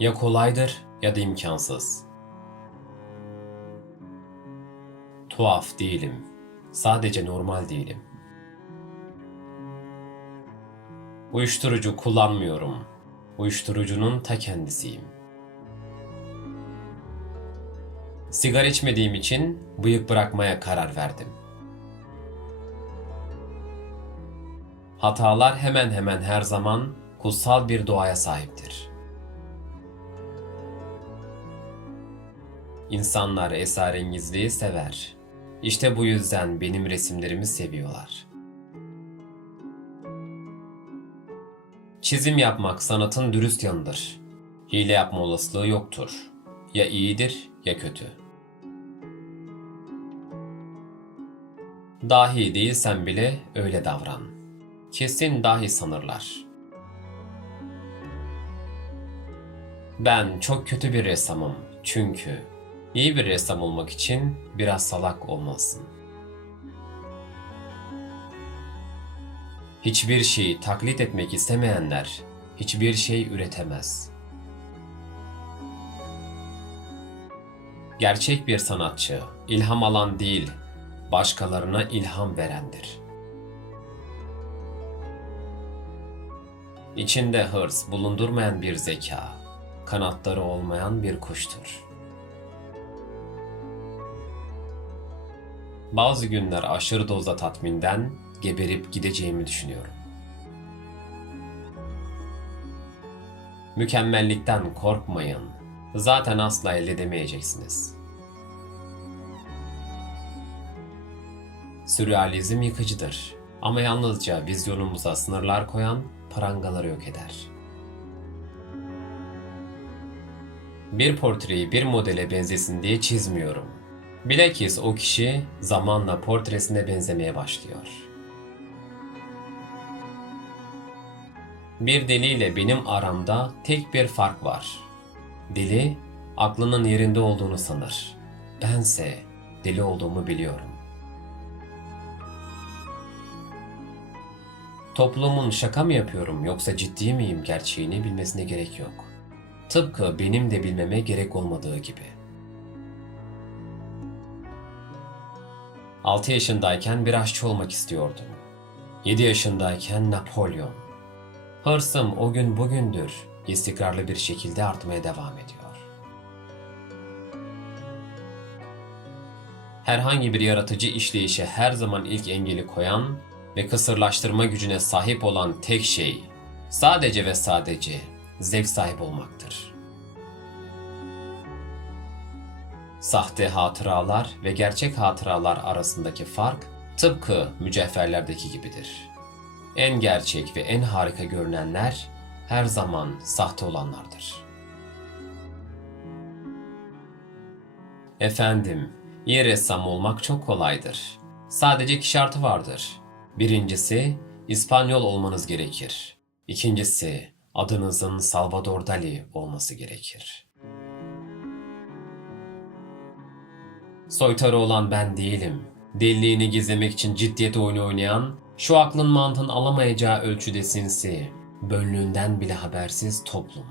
Ya kolaydır ya da imkansız. Tuhaf değilim. Sadece normal değilim. Uyuşturucu kullanmıyorum. Uyuşturucunun ta kendisiyim. Sigara içmediğim için bıyık bırakmaya karar verdim. Hatalar hemen hemen her zaman kutsal bir doğaya sahiptir. İnsanlar esrarengizliği sever. İşte bu yüzden benim resimlerimi seviyorlar. Çizim yapmak sanatın dürüst yanıdır. Hile yapma olasılığı yoktur. Ya iyidir ya kötü. Dahi değilsen bile öyle davran. Kesin dahi sanırlar. Ben çok kötü bir ressamım çünkü iyi bir ressam olmak için biraz salak olmalısın. Hiçbir şeyi taklit etmek istemeyenler hiçbir şey üretemez. Gerçek bir sanatçı ilham alan değil, başkalarına ilham verendir. İçinde hırs bulundurmayan bir zeka, kanatları olmayan bir kuştur. Bazı günler aşırı dozda tatminden geberip gideceğimi düşünüyorum. Mükemmellikten korkmayın. Zaten asla elde edemeyeceksiniz. Sürrealizm yıkıcıdır ama yalnızca vizyonumuza sınırlar koyan prangaları yok eder. Bir portreyi bir modele benzesin diye çizmiyorum. Bilakis o kişi zamanla portresine benzemeye başlıyor. Bir deliyle benim aramda tek bir fark var. Deli aklının yerinde olduğunu sanır. Bense deli olduğumu biliyorum. Toplumun şaka mı yapıyorum yoksa ciddi miyim gerçeğini bilmesine gerek yok. Tıpkı benim de bilmeme gerek olmadığı gibi. 6 yaşındayken bir aşçı olmak istiyordum. 7 yaşındayken Napolyon. Hırsım o gün bugündür istikrarlı bir şekilde artmaya devam ediyor. Herhangi bir yaratıcı işleyişe her zaman ilk engeli koyan ve kısırlaştırma gücüne sahip olan tek şey sadece ve sadece zevk sahibi olmaktır. Sahte hatıralar ve gerçek hatıralar arasındaki fark tıpkı mücevherlerdeki gibidir. En gerçek ve en harika görünenler her zaman sahte olanlardır. Efendim, iyi ressam olmak çok kolaydır. Sadece iki şartı vardır. Birincisi, İspanyol olmanız gerekir. İkincisi, adınızın Salvador Dali olması gerekir. Soytarı olan ben değilim. Deliliğini gizlemek için ciddiyet oyunu oynayan, şu aklın mantığın alamayacağı ölçüde sinsi, bönlüğünden bile habersiz toplum.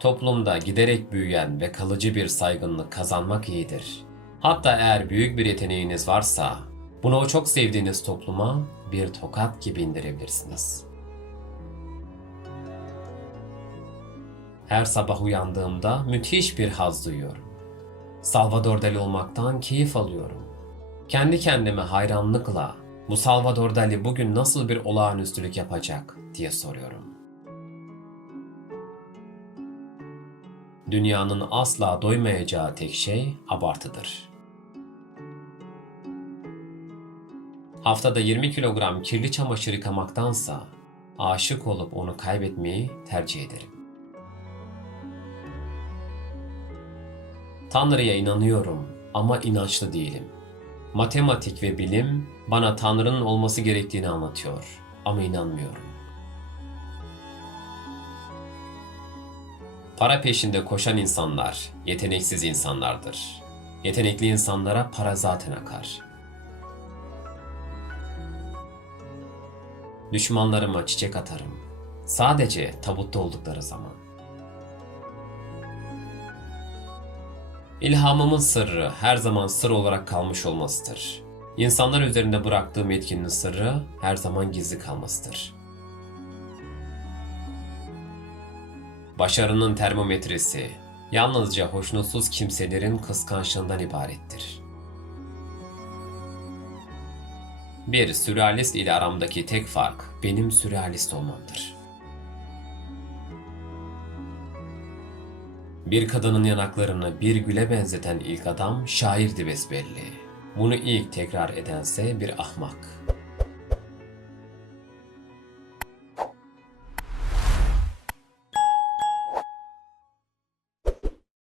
Toplumda giderek büyüyen ve kalıcı bir saygınlık kazanmak iyidir. Hatta eğer büyük bir yeteneğiniz varsa, bunu o çok sevdiğiniz topluma bir tokat gibi indirebilirsiniz. Her sabah uyandığımda müthiş bir haz duyuyorum. Salvador Dali olmaktan keyif alıyorum. Kendi kendime hayranlıkla bu Salvador Dali bugün nasıl bir olağanüstülük yapacak diye soruyorum. Dünyanın asla doymayacağı tek şey abartıdır. Haftada 20 kilogram kirli çamaşır yıkamaktansa aşık olup onu kaybetmeyi tercih ederim. Tanrı'ya inanıyorum ama inançlı değilim. Matematik ve bilim bana Tanrı'nın olması gerektiğini anlatıyor ama inanmıyorum. Para peşinde koşan insanlar yeteneksiz insanlardır. Yetenekli insanlara para zaten akar. Düşmanlarıma çiçek atarım Sadece tabutta oldukları zaman. İlhamımın sırrı her zaman sır olarak kalmış olmasıdır. İnsanlar üzerinde bıraktığım etkinin sırrı her zaman gizli kalmasıdır. Başarının termometresi yalnızca hoşnutsuz kimselerin kıskançlığından ibarettir. Bir sürrealist ile aramdaki tek fark benim sürrealist olmamdır. Bir kadının yanaklarını bir güle benzeten ilk adam şairdi besbelli. Bunu ilk tekrar edense bir ahmak.